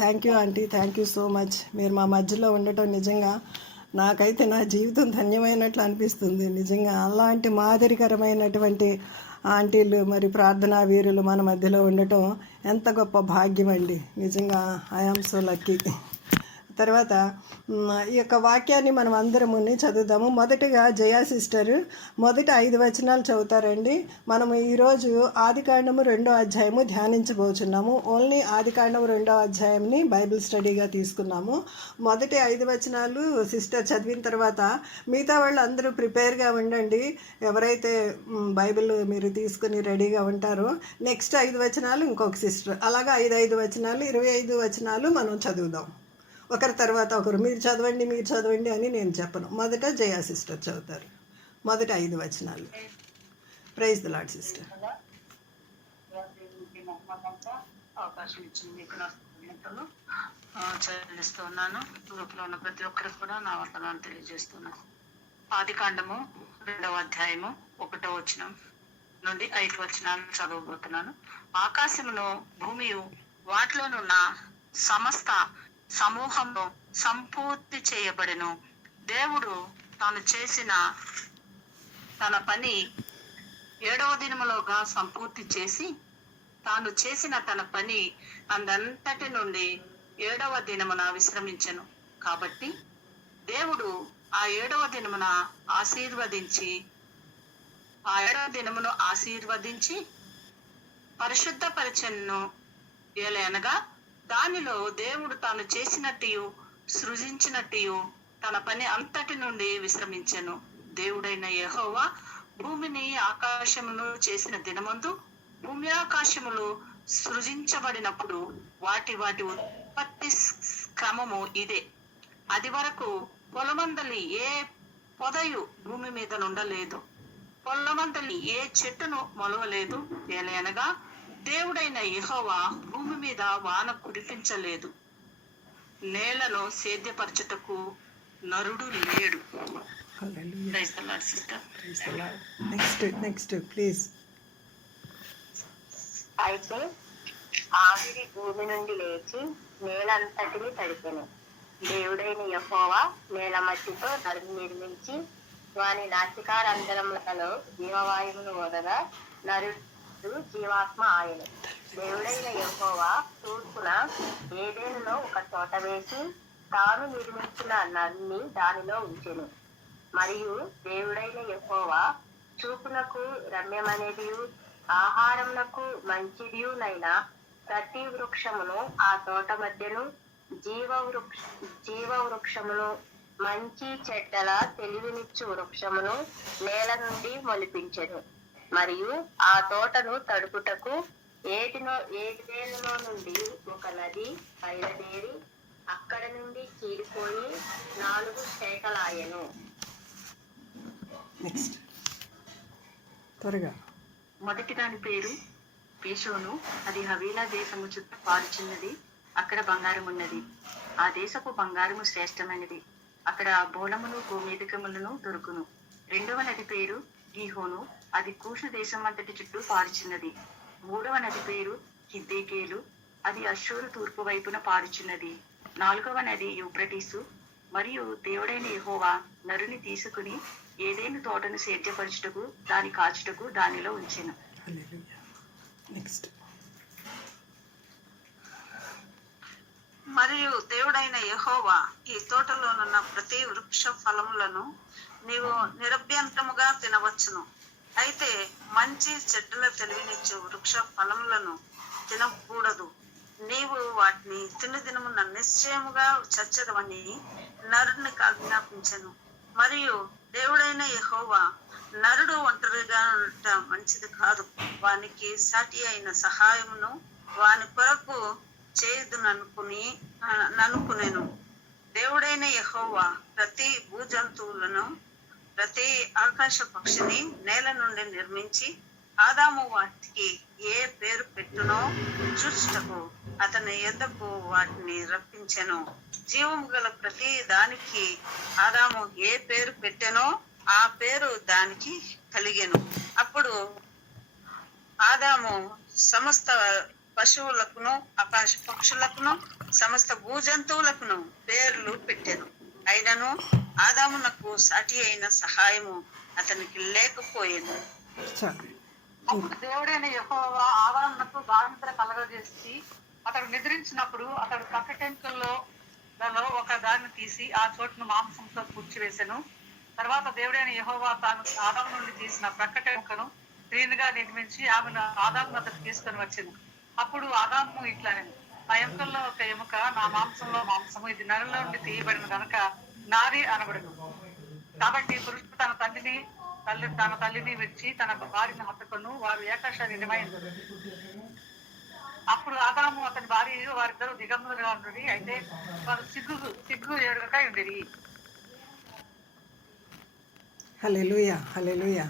Thank you aunty, thank you so much. మీరు మా మధ్యలో ఉండటం నిజంగా నాకైతే నా జీవితం ధన్యమైనట్లు అనిపిస్తుంది. నిజంగా అలాంటి మాదిరికరమైనటువంటి ఆంటీలు మరి ప్రార్థనా వీరులు మన మధ్యలో ఉండటం ఎంత గొప్ప భాగ్యం అండి. నిజంగా ఐఆమ్ సో లక్కీ. తర్వాత ఈ యొక్క వాక్యాన్ని మనం అందరముని చదువుదాము. మొదటిగా జయా సిస్టర్ మొదటి 5 వచనాలు చదువుతారండి. మనము ఈరోజు ఆదికాండము 2వ అధ్యాయము ధ్యానించబోచున్నాము. ఓన్లీ ఆదికాండము 2వ అధ్యాయంని బైబిల్ స్టడీగా తీసుకున్నాము. మొదటి 5 వచనాలు సిస్టర్ చదివిన తర్వాత మిగతా వాళ్ళు అందరూ ప్రిపేర్గా ఉండండి. ఎవరైతే బైబిల్ మీరు తీసుకుని రెడీగా ఉంటారో నెక్స్ట్ 5 వచనాలు ఇంకొక సిస్టర్, అలాగా 5 వచనాలు 25 వచనాలు మనం చదువుదాం. ఒకరి తర్వాత ఒకరు మీరు చదవండి అని నేను చెప్పను. మొదట జయా సిస్టర్ చదువుతారు మొదటి 5 వచనాలు. Praise the Lord sister. అవకాశం ఇచ్చింది మీకు చెల్లిస్తున్నాను. గ్రూప్లో ఉన్న ప్రతి ఒక్కరికి కూడా నా వందనాలు తెలియజేస్తున్నాను. ఆదికాండము 2వ అధ్యాయము 1వ వచనం నుండి 5 వచనాలు చదవబోతున్నాను. ఆకాశమును భూమియు వాటిలోనున్న సమస్త సమూహంలో సంపూర్తి చేయబడెను. దేవుడు తాను చేసిన తన పని 7వ దినములోగా సంపూర్తి చేసి తాను చేసిన తన పని అందంతటి నుండి 7వ దినమున విశ్రమించెను. కాబట్టి దేవుడు ఆ 7వ దినమున ఆశీర్వదించి పరిశుద్ధపరచెను. ఏలయనగా దానిలో దేవుడు తాను చేసినట్టు సృజించినట్టు తన పని అంతటి నుండి విశ్రమించెను. దేవుడైన యెహోవా భూమిని ఆకాశమును చేసిన దినమందు భూమి ఆకాశములు సృజించబడినప్పుడు వాటి ఉత్పత్తి క్రమము ఇదే. అది వరకు పొలమందలి ఏ పొదయు భూమి మీద నుండలేదు, పొలమందలి ఏ చెట్టును మొలవలేదు. ఏలయనగా దేవుడైన యెహోవా భూమి మీద వాన కురిపించలేదు, నేలను సేద్యపరచుటకు నరుడు లేడు. Next please. అయితే ఆవిరి భూమి నుండి లేచి నేలంతటిని తడిపెను. దేవుడైన యెహోవా నేల మట్టితో నరుని నిర్మించి వాని నాసికారంధ్రములలో జీవవాయువును వదగా నరుడు జీవాత్మ ఆయన. దేవుడైన యెహోవా తూర్పున ఏదెనులో ఒక తోట వేసి తాను నిర్మించిన నరుని దానిలో ఉంచెను. మరియు దేవుడైన యెహోవా చూపునకు రమ్యమనేదియు ఆహారమునకు మంచిదియునైన ప్రతి వృక్షమును ఆ తోట మధ్యను జీవ వృక్షమును మంచి చెడ్డల తెలివినిచ్చు వృక్షమును నేల నుండి మొలిపించెను. మరియు ఆ తోటను తడుపుటకు ఏదెనులో నుండి ఒక నది బయలుదేరి అక్కడ నుండి చీరిపోయి 4 శాఖలాయెను. మొదటి దాని పేరు పీషోను. అది హవీలా దేశము చుట్టూ పారుచున్నది. అక్కడ బంగారం ఉన్నది. ఆ దేశపు బంగారము శ్రేష్టమైనది. అక్కడ బోళములు గోమేధికములను దొరుకును. 2వ నది పేరు గీహోను. అది కూషు దేశం అంతటి చుట్టూ పారుచున్నది. 3వ నది పేరు హిద్దేకేలు. అది అశ్షూరు తూర్పు వైపున పారుచున్నది. 4వ నది యూఫ్రటీసు. మరియు దేవుడైన యెహోవా నరుని తీసుకుని ఏదేను తోటను సేద్యపరచుటకు దాని కాచుటకు దానిలో ఉంచెను. మరియు దేవుడైన యెహోవా ఈ తోటలోనున్న ప్రతి వృక్ష ఫలములను నీవు నిరభ్యంతరముగా తినవచ్చును. అయితే మంచి చెడ్డల తెలివినిచ్చు వృక్ష ఫలములను తినకూడదు. నీవు వాటిని తినుదినమున నిశ్చయముగా చచ్చదవని నరునికి ఆజ్ఞాపించెను. మరియు దేవుడైన యెహోవా నరుడు ఒంటరిగా ఉండట మంచిది కాదు, వానికి సాటి అయిన సహాయమును వాని కొరకు చేయుదుననుకునేను. దేవుడైన యెహోవా ప్రతి భూజంతువులను ప్రతి ఆకాశ పక్షిని నేల నుండి నిర్మించి ఆదాము వాటికి ఏ పేరు పెట్టునో చూచుటకు అతని యొద్దకు వాటిని రప్పించెను. జీవము గల ప్రతి దానికి ఆదాము ఏ పేరు పెట్టెనో ఆ పేరు దానికి కలిగెను. అప్పుడు ఆదాము సమస్త పశువులకును ఆకాశ పక్షులకును సమస్త భూజంతువులకును పేర్లు పెట్టెను. అయినను ఆదామునకు సాటి అయిన సహాయము అతనికి లేకపోయేను. చాలు. అప్పుడు దేవుడైన యెహోవా ఆదామునకు గాఢనిద్ర కలగజేసి అతడు నిద్రించినప్పుడు అతడు కక్కటెంకుల్లో ఒక దాన్ని తీసి ఆ చోటును మాంసంతో పూడ్చివేసెను. తర్వాత దేవుడైన యెహోవా తాను ఆదాము నుండి తీసిన ప్రక్కటెంకను స్త్రీనిగా నిర్మించి ఆమెను ఆదాము వద్దకు తీసుకొని వచ్చెను. అప్పుడు ఆదాము ఇట్లనెను, నా ఎముకల్లో ఒక ఎముక, నా మాంసంలో మాంసము, ఇది నరులో నుండి తీయబడిన గనుక నారి అనబడును. కాబట్టి పురుషుడు తన తల్లిని విడిచి తన భార్యను హత్తుకొను, వారు ఏకశరీరమైంది. అప్పుడు ఆదాము అతని భార్య వారిద్దరూ దిగంబరులుగా ఉండి, అయితే వారు సిగ్గు ఎరుగక ఉండిరి. హల్లెలూయా, హల్లెలూయా.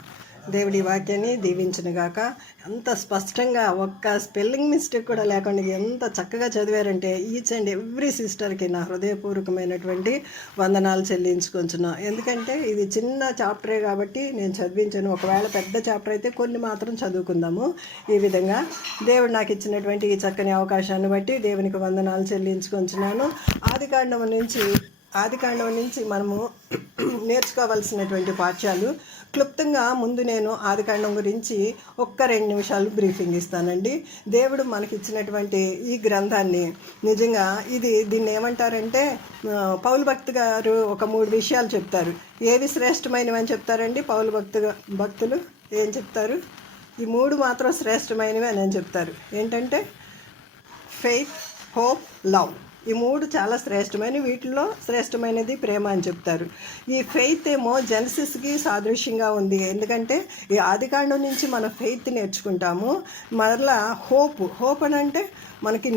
దేవుడి వాక్యాన్ని దీవించునుగాక. ఎంత స్పష్టంగా ఒక్క స్పెల్లింగ్ మిస్టేక్ కూడా లేకుండా ఎంత చక్కగా చదివారంటే ఈచ్ అండ్ ఎవ్రీ సిస్టర్కి నా హృదయపూర్వకమైనటువంటి వందనాలు చెల్లించుకొంచున్నాను. ఎందుకంటే ఇది చిన్న చాప్టరే కాబట్టి నేను చదివించాను. ఒకవేళ పెద్ద చాప్టర్ అయితే కొన్ని మాత్రం చదువుకుందాము. ఈ విధంగా దేవుడు నాకు ఇచ్చినటువంటి ఈ చక్కని అవకాశాన్ని బట్టి దేవునికి వందనాలు చెల్లించుకొంచున్నాను. ఆదికాండం నుంచి మనము నేర్చుకోవాల్సినటువంటి పాఠ్యాలు క్లుప్తంగా ముందు నేను ఆదికాండం గురించి 1-2 నిమిషాలు బ్రీఫింగ్ ఇస్తానండి. దేవుడు మనకిచ్చినటువంటి ఈ గ్రంథాన్ని నిజంగా దీన్ని ఏమంటారంటే పౌలు భక్తి గారు ఒక 3 విషయాలు చెప్తారు. ఏవి శ్రేష్టమైనవి అని చెప్తారండి భక్తులు ఏం చెప్తారు? ఈ 3 మాత్రం శ్రేష్టమైనవి అని చెప్తారు. ఏంటంటే ఫెయిత్, హోప్, లవ్. ఈ 3 చాలా శ్రేష్టమైన, వీటిలో శ్రేష్టమైనది ప్రేమ అని చెప్తారు. ఈ ఫెయిత్ ఏమో జెనసిస్కి సాదృశ్యంగా ఉంది. ఎందుకంటే ఈ ఆదికాండం నుంచి మనం ఫెయిత్ నేర్చుకుంటాము. మరలా హోప్ అని అంటే మనకి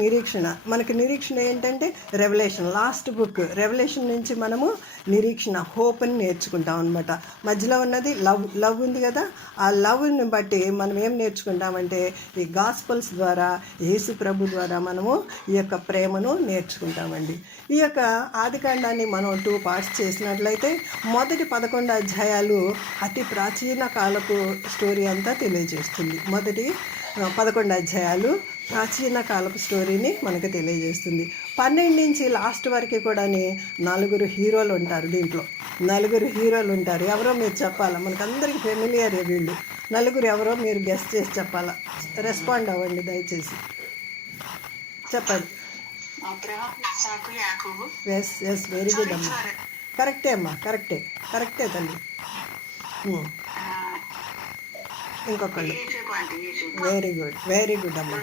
నిరీక్షణ ఏంటంటే రెవల్యూషన్, లాస్ట్ బుక్ రెవల్యూషన్ నుంచి మనము నిరీక్షణ, హోప్ని నేర్చుకుంటాం అనమాట. మధ్యలో ఉన్నది లవ్ ఉంది కదా, ఆ లవ్ని బట్టి మనం ఏం నేర్చుకుంటామంటే ఈ గాస్పల్స్ ద్వారా, యేసు ప్రభు ద్వారా మనము ఈ యొక్క ప్రేమను నేర్చుకుంటామండి. ఈ యొక్క ఆదికాండాన్ని మనం 2 పార్ట్స్ చేసినట్లయితే మొదటి 11 అధ్యాయాలు అతి ప్రాచీన కాలపు స్టోరీ అంతా తెలియజేస్తుంది. మొదటి 11 అధ్యాయాలు ప్రాచీన కాలపు స్టోరీని మనకు తెలియజేస్తుంది. 12 నుంచి లాస్ట్ వరకు కూడా 4 హీరోలు ఉంటారు. దీంట్లో 4 హీరోలు ఉంటారు. ఎవరో మీరు చెప్పాలా? మనకందరికి ఫెమిలియర్ వీళ్ళు 4 ఎవరో మీరు గెస్ట్ చేసి చెప్పాలా. రెస్పాండ్ అవ్వండి దయచేసి, చెప్పండి. ఎస్ వెరీ గుడ్ అమ్మా. కరెక్టే అమ్మా, కరెక్టే తల్లి. ఇంకొకళ్ళు వెరీ గుడ్ అమ్మా.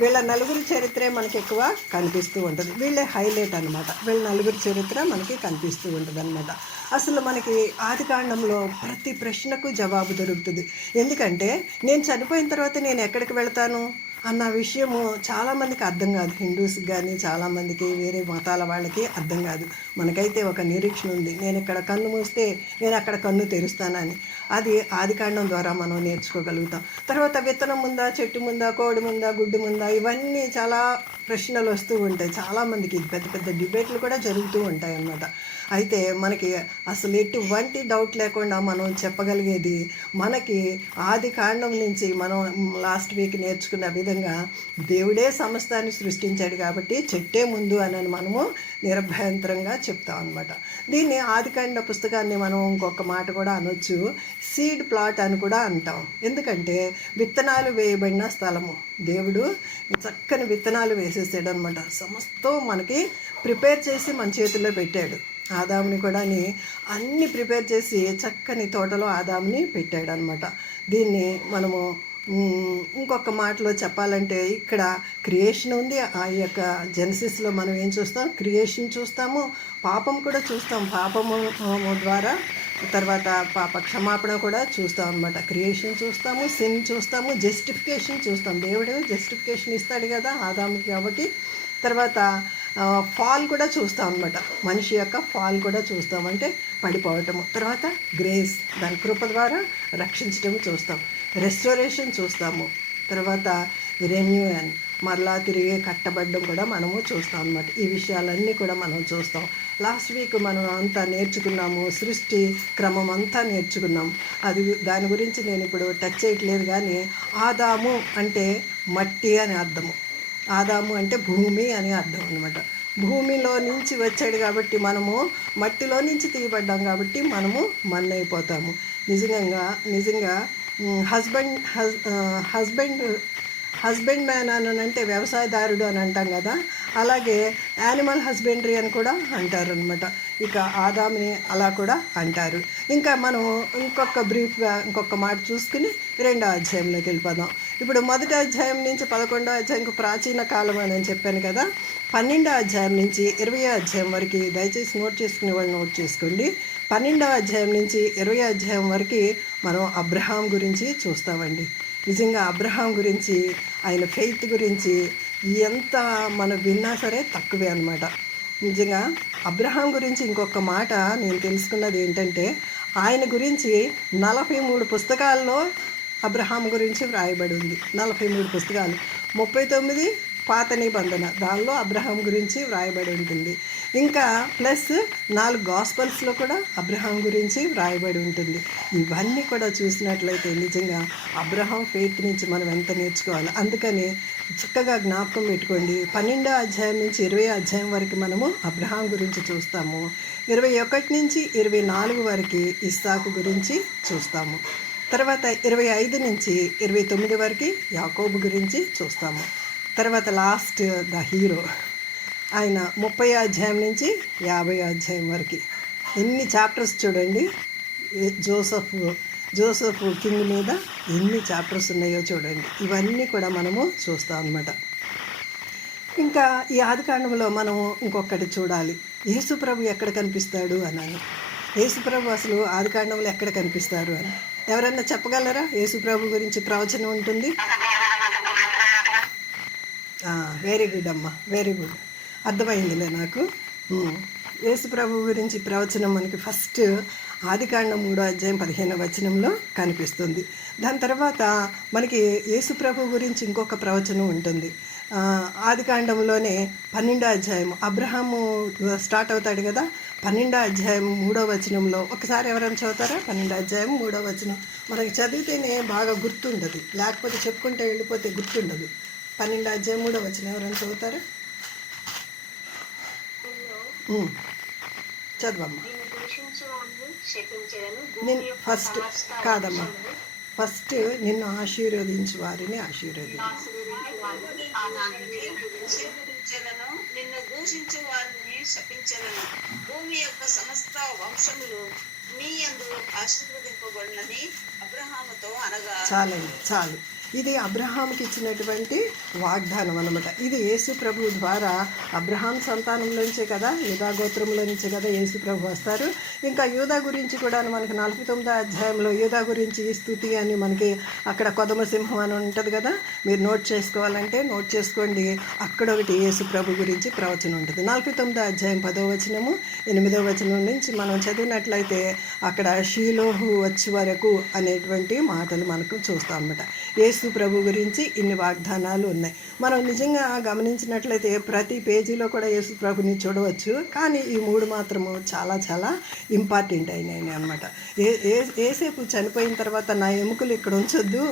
వీళ్ళ 4 చరిత్రే మనకి ఎక్కువ కనిపిస్తూ ఉంటుంది. వీళ్ళే హైలైట్ అనమాట. వీళ్ళ 4 చరిత్ర మనకి కనిపిస్తూ ఉంటుంది అనమాట. అసలు మనకి ఆదికాండంలో ప్రతి ప్రశ్నకు జవాబు దొరుకుతుంది. ఎందుకంటే నేను చనిపోయిన తర్వాత నేను ఎక్కడికి వెళ్తాను అన్న విషయము చాలామందికి అర్థం కాదు. హిందూస్కి కానీ చాలామందికి వేరే మతాల వాళ్ళకి అర్థం కాదు. మనకైతే ఒక నిరీక్షణ ఉంది, నేను ఇక్కడ కన్ను మూస్తే నేను అక్కడ కన్ను తెరుస్తానని. అది ఆదికాండం ద్వారా మనం నేర్చుకోగలుగుతాం. తర్వాత విత్తనం ముందా, చెట్టు ముందా, కోడి ముందా, గుడ్డు ముందా, ఇవన్నీ చాలా ప్రశ్నలు వస్తూ ఉంటాయి. చాలామందికి పెద్ద పెద్ద డిబేట్లు కూడా జరుగుతూ ఉంటాయి అన్నమాట. అయితే మనకి అసలు ఎటువంటి డౌట్ లేకుండా మనం చెప్పగలిగేది మనకి ఆదికాండం నుంచి మనం లాస్ట్ వీక్ నేర్చుకున్న విధంగా దేవుడే సమస్తాన్ని సృష్టించాడు కాబట్టి చెట్టే ముందు అని మనము నిరభ్యంతరంగా చెప్తాం అనమాట. దీన్ని ఆదికాండ పుస్తకాన్ని మనం ఇంకొక మాట కూడా అనొచ్చు, సీడ్ ప్లాట్ అని కూడా అంటాం. ఎందుకంటే విత్తనాలు వేయబడిన స్థలము. దేవుడు చక్కని విత్తనాలు వేసేసాడు అనమాట. సమస్తం మనకి ప్రిపేర్ చేసి మన చేతుల్లో పెట్టాడు. ఆదాముని కూడా అన్నీ ప్రిపేర్ చేసి చక్కని తోటలో ఆదాముని పెట్టాడు అనమాట. దీన్ని మనము ఇంకొక మాటలో చెప్పాలంటే ఇక్కడ క్రియేషన్ ఉంది. ఆ యొక్క జెనసిస్లో మనం ఏం చూస్తాం? క్రియేషన్ చూస్తాము, పాపం కూడా చూస్తాం. పాపము ద్వారా తర్వాత పాప క్షమాపణ కూడా చూస్తాం అనమాట. క్రియేషన్ చూస్తాము, సిన్ చూస్తాము, జస్టిఫికేషన్ చూస్తాం. దేవుడు జస్టిఫికేషన్ ఇస్తాడు కదా ఆదాముకి కాబట్టి. తర్వాత ఫాల్ కూడా చూస్తాం అనమాట. మనిషి యొక్క ఫాల్ కూడా చూస్తాం, అంటే పడిపోవటము. తర్వాత గ్రేస్, దాని కృప ద్వారా రక్షించటము చూస్తాం. రెస్టోరేషన్ చూస్తాము. తర్వాత రెన్యూయన్, మరలా తిరిగి కట్టబడడం కూడా మనము చూస్తాం అనమాట. ఈ విషయాలన్నీ కూడా మనం చూస్తాం. లాస్ట్ వీక్ మనం అంతా నేర్చుకున్నాము, సృష్టి క్రమం అంతా నేర్చుకున్నాం. దాని గురించి నేను ఇప్పుడు టచ్ చేయట్లేదు. కానీ ఆదాము అంటే మట్టి అని అర్థము. ఆదాము అంటే భూమి అని అర్థం అనమాట. భూమిలో నుంచి వచ్చాడు కాబట్టి మనము మట్టిలో నుంచి తీయబడ్డాం కాబట్టి మనము మన్నైపోతాము. నిజంగా హస్బెండ్ మ్యాన్ అని అంటే వ్యవసాయదారుడు అని అంటాం కదా, అలాగే యానిమల్ హస్బెండరీ అని కూడా అంటారు అనమాట. ఇక ఆదాముని అలా కూడా అంటారు. ఇంకా మనం ఇంకొక మాట చూసుకుని 2వ అధ్యాయంలోకి వెళ్ళిపోదాం. ఇప్పుడు 1వ అధ్యాయం నుంచి 11వ అధ్యాయంకు ప్రాచీన కాలం అని చెప్పాను కదా. 12వ అధ్యాయం నుంచి 20వ అధ్యాయం వరకు దయచేసి నోట్ చేసుకునే వాళ్ళు నోట్ చేసుకోండి. 12వ అధ్యాయం నుంచి 20వ అధ్యాయం వరకు మనం అబ్రహాం గురించి చూస్తామండి. నిజంగా అబ్రహాం గురించి, ఆయన ఫెయిత్ గురించి ఎంత మనం విన్నా సరే తక్కువే అనమాట. నిజంగా అబ్రహాం గురించి ఇంకొక మాట నేను తెలుసుకున్నది ఏంటంటే, ఆయన గురించి 43 పుస్తకాల్లో అబ్రహాం గురించి వ్రాయబడి ఉంది. 43 పుస్తకాలు, 39 పాత నిబంధన, దానిలో అబ్రహాం గురించి వ్రాయబడి ఉంటుంది. ఇంకా ప్లస్ 4 గాస్పల్స్లో కూడా అబ్రహాం గురించి వ్రాయబడి ఉంటుంది. ఇవన్నీ కూడా చూసినట్లయితే నిజంగా అబ్రహాం ఫెయిత్ నుంచి మనం ఎంత నేర్చుకోవాలి. అందుకని చక్కగా జ్ఞాపకం పెట్టుకోండి. 12వ అధ్యాయం నుంచి 20వ అధ్యాయం వరకు మనము అబ్రహాం గురించి చూస్తాము. 21 నుంచి 24 వరకు ఇస్సాకు గురించి చూస్తాము. తర్వాత 25 నుంచి 29 వరకు యాకోబు గురించి చూస్తాము. తర్వాత లాస్ట్ ద హీరో ఆయన 30వ అధ్యాయం నుంచి 50వ అధ్యాయం వరకు ఎన్ని చాప్టర్స్ చూడండి. జోసఫ్ కింగ్ మీద ఎన్ని చాప్టర్స్ ఉన్నాయో చూడండి. ఇవన్నీ కూడా మనము చూస్తాం అన్నమాట. ఇంకా ఈ ఆదికాండంలో మనము ఇంకొకటి చూడాలి. యేసుప్రభు ఎక్కడ కనిపిస్తాడు అన్నాను. యేసుప్రభు అసలు ఆదికాండంలో ఎక్కడ కనిపిస్తారు అని ఎవరన్నా చెప్పగలరా? యేసుప్రభు గురించి ప్రవచనం ఉంటుంది. వెరీ గుడ్ అమ్మా, వెరీ గుడ్, అర్థమైందిలే నాకు. యేసుప్రభు గురించి ప్రవచనం మనకి ఫస్ట్ ఆదికాండం 3వ అధ్యాయం 15వ వచనంలో కనిపిస్తుంది. దాని తర్వాత మనకి యేసుప్రభు గురించి ఇంకొక ప్రవచనం ఉంటుంది. ఆదికాండంలోనే 12వ అధ్యాయం అబ్రహాము స్టార్ట్ అవుతాడు కదా. 12వ అధ్యాయం 3వ వచనంలో ఒకసారి ఎవరైనా చదువుతారా? 12వ అధ్యాయం 3వ వచనం మనకి చదివితేనే బాగా గుర్తుండదు, లేకపోతే చెప్పుకుంటే వెళ్ళిపోతే గుర్తుండదు. 12వ అధ్యాయం 3వ వచనం ఎవరైనా చదువుతారా? చదవమ్మా. నేను ఫస్ట్ నిన్ను ఆశీర్వదించు వారిని ఆశీర్వదించు. నిన్ను దూషించు వారిని శపించలను. భూమి యొక్క సమస్త వంశములు నీ యందు ఆశీర్వదింపబడినని అబ్రహాముతో అనగా. చాలు. ఇది అబ్రహాంకి ఇచ్చినటువంటి వాగ్దానం అన్నమాట. ఇది యేసు ప్రభు ద్వారా అబ్రహాం సంతానంలోంచే కదా, యూదా గోత్రంలో నుంచే కదా యేసు ప్రభు వస్తారు. ఇంకా యూదా గురించి కూడా మనకి 49వ అధ్యాయంలో యూదా గురించి స్తుతి అని మనకి అక్కడ కొదమ సింహం అని ఉంటుంది కదా. మీరు నోట్ చేసుకోవాలంటే నోట్ చేసుకోండి. అక్కడ ఒకటి యేసు ప్రభు గురించి ప్రవచనం ఉంటుంది. 49వ అధ్యాయం 10వ వచనము 8వ వచనం నుంచి మనం చదివినట్లయితే అక్కడ షీలోహు వచ్చే వరకు అనేటువంటి మాటలు మనకు చూస్తాం అన్నమాట. యేసు ప్రభు గురించి ఇన్ని వాగ్దానాలు ఉన్నాయి. మనం నిజంగా గమనించినట్లయితే ప్రతి పేజీలో కూడా యేసు ప్రభుని చూడవచ్చు. కానీ ఈ 3 మాత్రము చాలా చాలా ఇంపార్టెంట్ అయినాయి అనమాట. ఏసేపు చనిపోయిన తర్వాత నా ఎముకలు ఇక్కడ ఉంచొద్దు,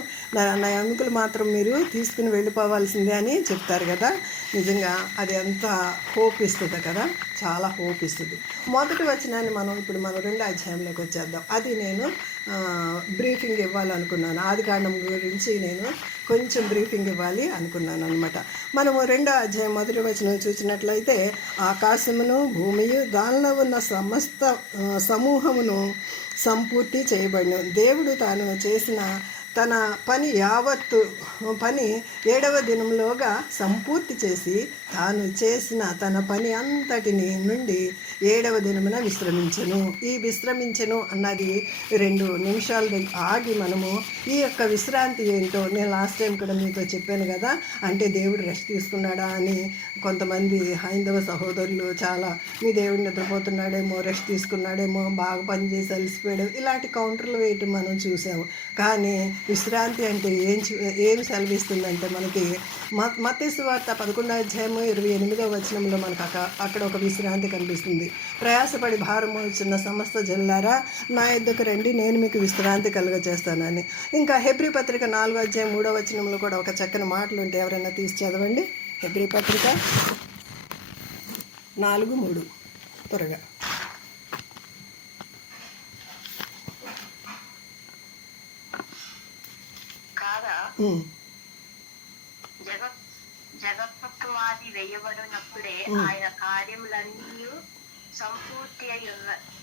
నా ఎముకలు మాత్రం మీరు తీసుకుని వెళ్ళిపోవాల్సిందే అని చెప్తారు కదా. నిజంగా అది ఎంత హోప్ ఇస్తుంది కదా, చాలా హోప్ ఇస్తుంది. మొదటి వచనాన్ని మనం 2వ అధ్యాయంలోకి వచ్చేద్దాం. అది నేను బ్రీఫింగ్ ఇవ్వాలనుకున్నాను. ఆదికాండం గురించి నేను కొంచెం బ్రీఫింగ్ ఇవ్వాలి అనుకున్నాను అనమాట. మనము 2వ అధ్యాయం 1వ వచనం చూసినట్లయితే ఆకాశమును భూమియు దానిలో ఉన్న సమస్త సమూహమును సంపూర్తి చేయబడిన దేవుడు తాను చేసిన తన పని యావత్తు పని 7వ దినంలోగా సంపూర్తి చేసి తాను చేసిన తన పని అంతటిని నుండి 7వ దినమున విశ్రమించెను. ఈ విశ్రమించెను అన్నది 2 నిమిషాలు ఆగి మనము ఈ యొక్క విశ్రాంతి ఏంటో నేను లాస్ట్ టైం కూడా మీతో చెప్పాను కదా. అంటే దేవుడు రెస్ట్ తీసుకున్నాడా అని కొంతమంది హైందవ సహోదరులు చాలా మీ దేవుడు నిద్రపోతున్నాడేమో, రెస్ట్ తీసుకున్నాడేమో, బాగా పనిచేసి అలసిపోయాడు, ఇలాంటి కౌంటర్లు వేయటం మనం చూసాము. కానీ విశ్రాంతి అంటే ఏం సెలవిస్తుందంటే మనకి మత్తయి సువార్త 11వ అధ్యాయం 28వ వచనంలో మనకు అక్కడ ఒక విశ్రాంతి కనిపిస్తుంది. ప్రయాసపడి భారము చిన్న సమస్త జనులారా నా యొద్దకు రండి, నేను మీకు విశ్రాంతి కలుగజేస్తానని. ఇంకా హెబ్రీ పత్రిక 4వ అధ్యాయం 3వ వచనంలో కూడా ఒక చక్కని మాటలు ఉంటే ఎవరైనా తీసి చదవండి. హెబ్రీ పత్రిక 4:3 త్వరగా. కాగా ఉమ్, జగత్తువాది వేయబడినప్పుడే ఆయన కార్యములన్నీ సంపూర్తి అయి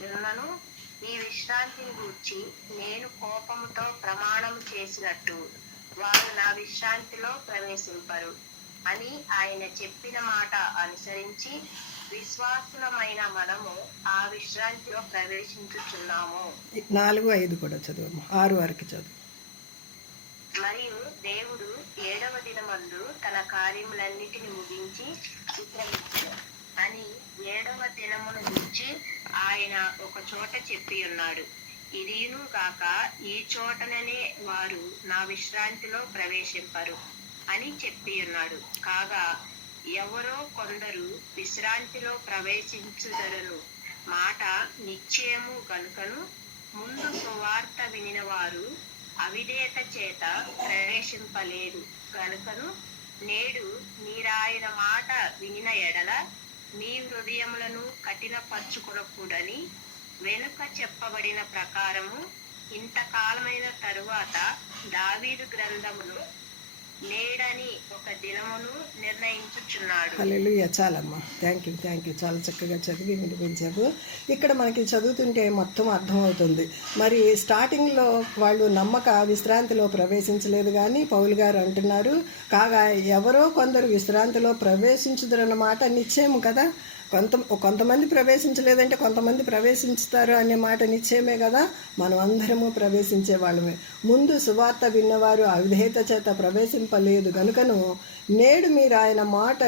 ఉన్నను ఈ విశ్రాంతిని గూర్చి నేను కోపముతో ప్రమాణం చేసినట్టు వారు నా విశ్రాంతిలో ప్రవేశింపరు అని ఆయన చెప్పిన మాట అనుసరించి విశ్వాసులమైన మనము ఆ విశ్రాంతిలో ప్రవేశించుచున్నాము. 4-5 కూడా చదువు, 6 వరకు చదువు. మరియు దేవుడు 7వ దినమందు తన కార్యములన్నిటిని ముగించి విశ్రమించాడు అని 7వ దినమును గురించి ఆయన ఒక చోట చెప్పి ఉన్నాడు. ఇదియును కాక ఈ చోటననే వారు నా విశ్రాంతిలో ప్రవేశింపరు అని చెప్పి ఉన్నాడు. కాగా ఎవరో కొందరు విశ్రాంతిలో ప్రవేశించుదరను మాట నిశ్చయము కనుకను ముందు సువార్త వినిన వారు అవిధేయత చేత ప్రవేశింపలేదు కనుకను నేడు మీరాయన మాట వినిన ఎడల మీ హృదయములను కఠినపరచుకొనకూడని వెనుక చెప్పబడిన ప్రకారము ఇంతకాలమైన తరువాత దావీదు గ్రంథమును నేడని ఒక దినమును నిర్ణయించుచున్నాడు. హల్లెలూయా. చాలమ్మా, థ్యాంక్ యూ. చాలా చక్కగా చదివి వినిపించారు. ఇక్కడ మనకి చదువుతుంటే మొత్తం అర్థమవుతుంది. మరి స్టార్టింగ్లో వాళ్ళు నమ్మక విశ్రాంతిలో ప్రవేశించలేదు కానీ పౌలు గారు అంటున్నారు, కాగా ఎవరో కొందరు విశ్రాంతిలో ప్రవేశించుదరన్నమాట నిశ్చయము కదా. కొంతమంది ప్రవేశించలేదంటే కొంతమంది ప్రవేశించుతారు అనే మాట నిశ్చయమే కదా. మనం అందరము ప్రవేశించే వాళ్ళమే. ముందు సువార్త విన్నవారు అవిధేయత చేత ప్రవేశింపలేదు కనుకను నేడు మీరు ఆయన మాట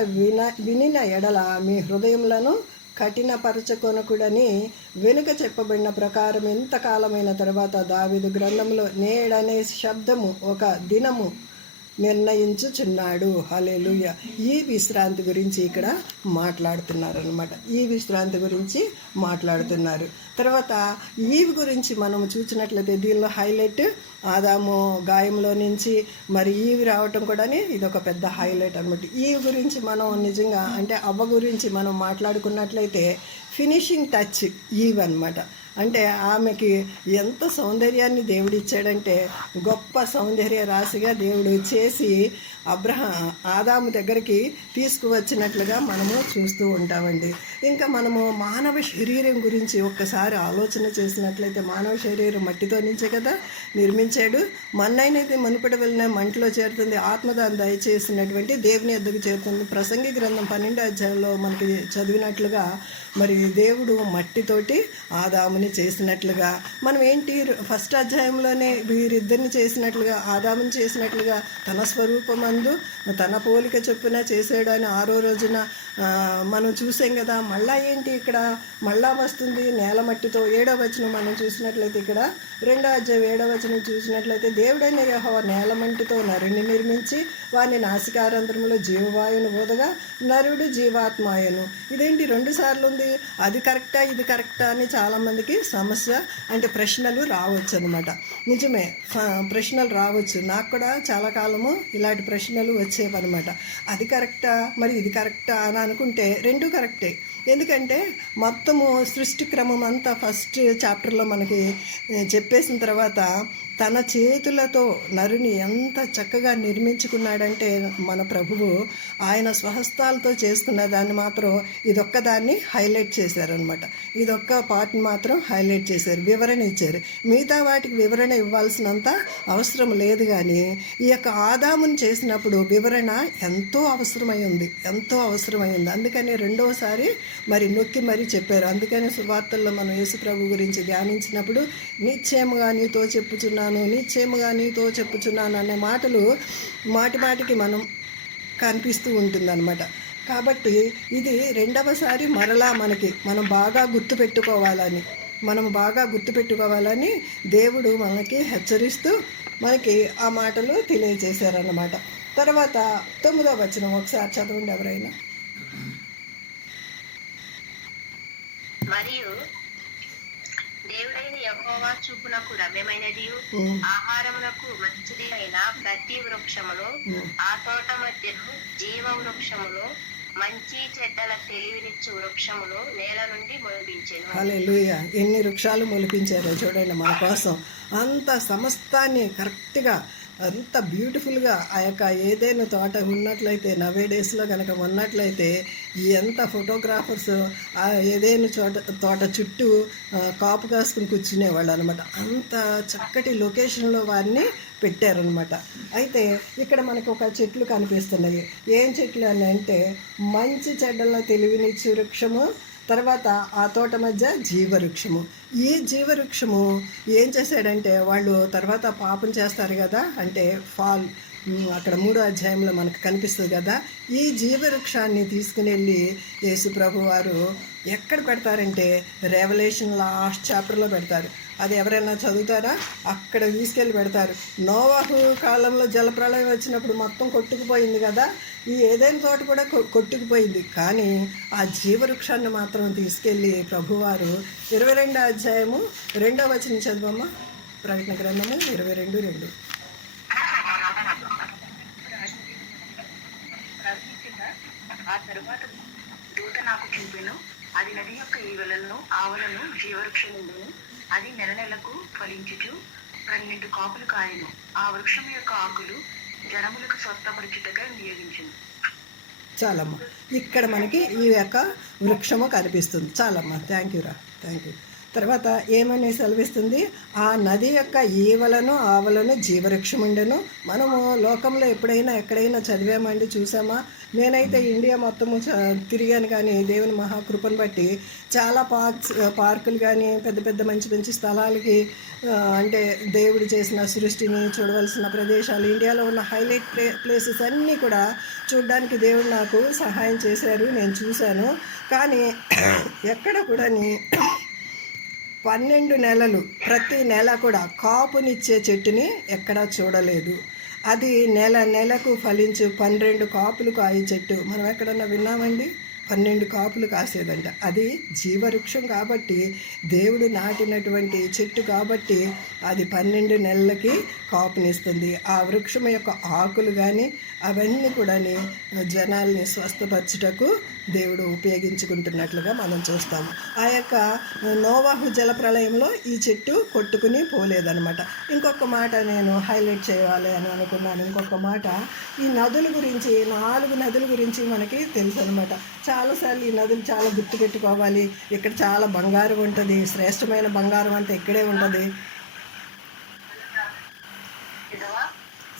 వినిన ఎడల మీ హృదయములను కఠినపరచుకొనకుడని వెనుక చెప్పబడిన ప్రకారం ఎంతకాలమైన తర్వాత దావీదు గ్రంథంలో నేడనే శబ్దము ఒక దినము నిర్ణయించుచున్నాడు. హల్లెలూయా. ఈ విశ్రాంతి గురించి ఇక్కడ మాట్లాడుతున్నారు అనమాట. ఈ విశ్రాంతి గురించి మాట్లాడుతున్నారు. తర్వాత ఈవి గురించి మనం చూసినట్లయితే దీనిలో హైలైట్ ఆదాము గాయంలో నుంచి మరి ఈవి రావటం కూడా ఇది ఒక పెద్ద హైలైట్ అనమాట. ఈవి గురించి మనం నిజంగా అంటే అవ్వ గురించి మనం మాట్లాడుకున్నట్లయితే ఫినిషింగ్ టచ్ ఈవ్ అనమాట. అంటే ఆమెకి ఎంత సౌందర్యాన్ని దేవుడు ఇచ్చాడంటే గొప్ప సౌందర్య రాశిగా దేవుడు చేసి ఆదాము దగ్గరికి తీసుకువచ్చినట్లుగా మనము చూస్తూ ఉంటామండి. ఇంకా మనము మానవ శరీరం గురించి ఒక్కసారి ఆలోచన చేసినట్లయితే మానవ శరీరం మట్టితో నుంచే కదా నిర్మించాడు. మన్నైనది మునుపటి వెళ్ళిన మంటలో చేరుతుంది, ఆత్మదాన్ని దయచేసినటువంటి దేవుని ఎద్దకు చేరుతుంది. ప్రసంగి గ్రంథం 12వ అధ్యాయంలో మనకి చదివినట్లుగా మరి దేవుడు మట్టితోటి ఆదాముని చేసినట్లుగా మనం ఏంటి ఫస్ట్ అధ్యాయంలోనే వీరిద్దరిని చేసినట్లుగా ఆదాముని చేసినట్లుగా తన స్వరూపమందు తన పోలిక చొప్పున చేసాడు అని 6వ రోజున మనం చూసాం కదా. మళ్ళా ఏంటి ఇక్కడ మళ్ళా వస్తుంది నేల మట్టితో. 7వ వచనం మనం చూసినట్లయితే ఇక్కడ 2వ అధ్యాయం 7వ వచనం చూసినట్లయితే దేవుడైన యెహోవా నేల మట్టితో నరుని నిర్మించి వాని నాసికారంధ్రములో జీవవాయువును ఊదగా నరుడు జీవాత్మాయను. ఇదేంటి 2 సార్లు ఉంది, అది కరెక్టా ఇది కరెక్టా అని చాలామందికి సమస్య అంటే ప్రశ్నలు రావచ్చు అనమాట. నిజమే, ప్రశ్నలు రావచ్చు. నాకు కూడా చాలా కాలము ఇలాంటి ప్రశ్నలు వచ్చేవన్నమాట. అది కరెక్టా మరి ఇది కరెక్టా అని అనుకుంటే 2 కరెక్టే. ఎందుకంటే మొత్తము సృష్టి క్రమం అంతా ఫస్ట్ చాప్టర్లో మనకి చెప్పేసిన తర్వాత తన చేతులతో నరుని ఎంత చక్కగా నిర్మించుకున్నాడంటే మన ప్రభువు ఆయన స్వహస్తాలతో చేసుకున్న దాన్ని మాత్రం ఇదొక్కదాన్ని హైలైట్ చేశారనమాట. ఇదొక్క పార్ట్ని మాత్రం హైలైట్ చేశారు, వివరణ ఇచ్చారు. మిగతా వాటికి వివరణ ఇవ్వాల్సినంత అవసరం లేదు. కానీ ఈ యొక్క ఆదామును చేసినప్పుడు వివరణ ఎంతో అవసరమైంది. అందుకని 2వసారి మరి నొక్కి మరీ చెప్పారు. అందుకని సువార్తల్లో మనం యేసు ప్రభు గురించి ధ్యానించినప్పుడు నిశ్చయముగా నీతో చెప్పుచున్నాను అనే మాటలు మాటికి మనం కనిపిస్తూ ఉంటుందన్నమాట. కాబట్టి ఇది 2వసారి మరలా మనం బాగా గుర్తుపెట్టుకోవాలని దేవుడు మనకి హెచ్చరిస్తూ మనకి ఆ మాటలు తెలియజేశారన్నమాట. తర్వాత 9వ వచనం ఒకసారి చదవండి ఎవరైనా. మరియు దేవుడైన యెహోవా చూపునకు రమ్యమైనది ఆహారమునకు మంచిది అయిన ప్రతి వృక్షమును ఆ తోట మధ్యను జీవ వృక్షమును మంచి చెడ్డల తెలివినిచ్చు వృక్షమును నేల నుండి మొలిపించెను. హల్లెలూయా. ఎన్ని వృక్షాలు మొలిపించారో చూడండి మన కోసం. అంత సమస్తాన్ని కరెక్ట్గా అంత బ్యూటిఫుల్గా ఆ యొక్క ఏదైనా తోట ఉన్నట్లయితే నవే డేస్లో కనుక ఉన్నట్లయితే ఎంత ఫోటోగ్రాఫర్స్ ఆ ఏదైనా తోట చుట్టూ కాపు కాసుకుని కూర్చునేవాళ్ళు అనమాట. అంత చక్కటి లొకేషన్లో వారిని పెట్టారనమాట. అయితే ఇక్కడ మనకు ఒక చెట్లు కనిపిస్తున్నాయి. ఏం చెట్లు అని అంటే మంచి చెడ్డల తెలివినిచ్చు వృక్షము, తర్వాత ఆ తోట మధ్య జీవవృక్షము. ఈ జీవవృక్షము ఏం చేశాడంటే వాళ్ళు తర్వాత పాపం చేస్తారు కదా, అంటే ఫాల్ అక్కడ 3వ అధ్యాయంలో మనకు కనిపిస్తుంది కదా. ఈ జీవవృక్షాన్ని తీసుకుని వెళ్ళి యేసు ప్రభు వారు ఎక్కడ పెడతారంటే రెవల్యూషన్ లాస్ట్ చాప్టర్లో పెడతారు. అది ఎవరైనా చదువుతారా? అక్కడ తీసుకెళ్ళి పెడతారు. నోవాహు కాలంలో జలప్రళయం వచ్చినప్పుడు మొత్తం కొట్టుకుపోయింది కదా, ఈ ఏదైనా తోట కూడా కొట్టుకుపోయింది. కానీ ఆ జీవవృక్షాన్ని మాత్రం తీసుకెళ్ళి ప్రభువారు 22వ అధ్యాయము 2వ వచనం చదవమ్మా. ప్రకటన గ్రంథము 22:2. ఆ తరువాత దూత నాకు చూపెను, అది నది యొక్క ఈవలను ఆవలను జీవవృక్షములను, అది నెల నెలకు ఫలించుచు 12 కాపులు కాయను. ఆ వృక్షం యొక్క ఆకులు జనములకు స్వస్థపరిచుటగా నియోగించింది. చాలమ్మా, ఇక్కడ మనకి ఈ యొక్క వృక్షము కనిపిస్తుంది. చాలమ్మా, థ్యాంక్ యూ రా, థ్యాంక్ యూ. తర్వాత ఏమని సెలవిస్తుంది? ఆ నది యొక్క ఈవలను ఆవలను జీవవృక్షం ఉండెను. మనము లోకంలో ఎప్పుడైనా ఎక్కడైనా చదివామండి, చూసామా? నేనైతే ఇండియా మొత్తము తిరిగాను, కానీ దేవుని మహాకృపను బట్టి చాలా పార్కులు కానీ పెద్ద పెద్ద మంచి మంచి స్థలాలకి అంటే దేవుడు చేసిన సృష్టిని చూడవలసిన ప్రదేశాలు, ఇండియాలో ఉన్న హైలైట్ ప్లేసెస్ అన్నీ కూడా చూడడానికి దేవుడు నాకు సహాయం చేశారు, నేను చూశాను. కానీ ఎక్కడ కూడా 12 నెలలు ప్రతి నెల కూడా కాపునిచ్చే చెట్టుని ఎక్కడా చూడలేదు. అది నెల నెలకు ఫలించు 12 కాపులు కాయ చెట్టు మనం ఎక్కడన్నా విన్నామండి? 12 కాపులు కాసేదంట. అది జీవవృక్షం కాబట్టి, దేవుడు నాటినటువంటి చెట్టు కాబట్టి అది 12 నెలలకి కాపునిస్తుంది. ఆ వృక్షం యొక్క ఆకులు కానీ అవన్నీ కూడా జనాల్ని స్వస్థపరచుటకు దేవుడు ఉపయోగించుకుంటున్నట్లుగా మనం చూస్తాము. ఆ యొక్క నోవాహు జలప్రళయంలో ఈ చెట్టు కొట్టుకుని పోలేదనమాట. ఇంకొక మాట నేను హైలైట్ చేయాలి అని అనుకున్నాను. ఇంకొక మాట, ఈ నదుల గురించి 4 నదుల గురించి మనకి తెలుసు అనమాట. చాలాసార్లు ఈ నదులు చాలా గుర్తుపెట్టుకోవాలి. ఇక్కడ చాలా బంగారం ఉంటుంది, శ్రేష్టమైన బంగారం అంతా ఇక్కడే ఉంటుంది,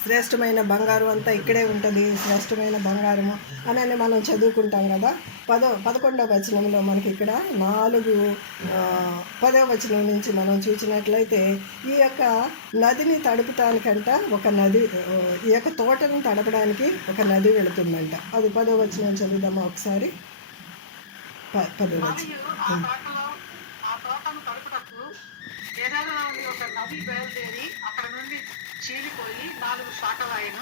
శ్రేష్టమైన బంగారం అంతా ఇక్కడే ఉంటుంది, శ్రేష్టమైన బంగారము అని మనం చదువుకుంటాం కదా. 11వ వచనంలో మనకి ఇక్కడ 10వ వచనం నుంచి మనం చూసినట్లయితే ఈ యొక్క నదిని తడపటానికంట ఒక నది, ఈ యొక్క తోటను తడపడానికి ఒక నది వెళుతుందంట. అది 10వ వచనం చదువుదామా ఒకసారి. 10వ వచనం. ఆ తోటను తడుపుటప్పుడు ఏదైనా ఒక నది బయలుదేరి అక్కడ నుండి చీలిపోయి 4 శాఖలైన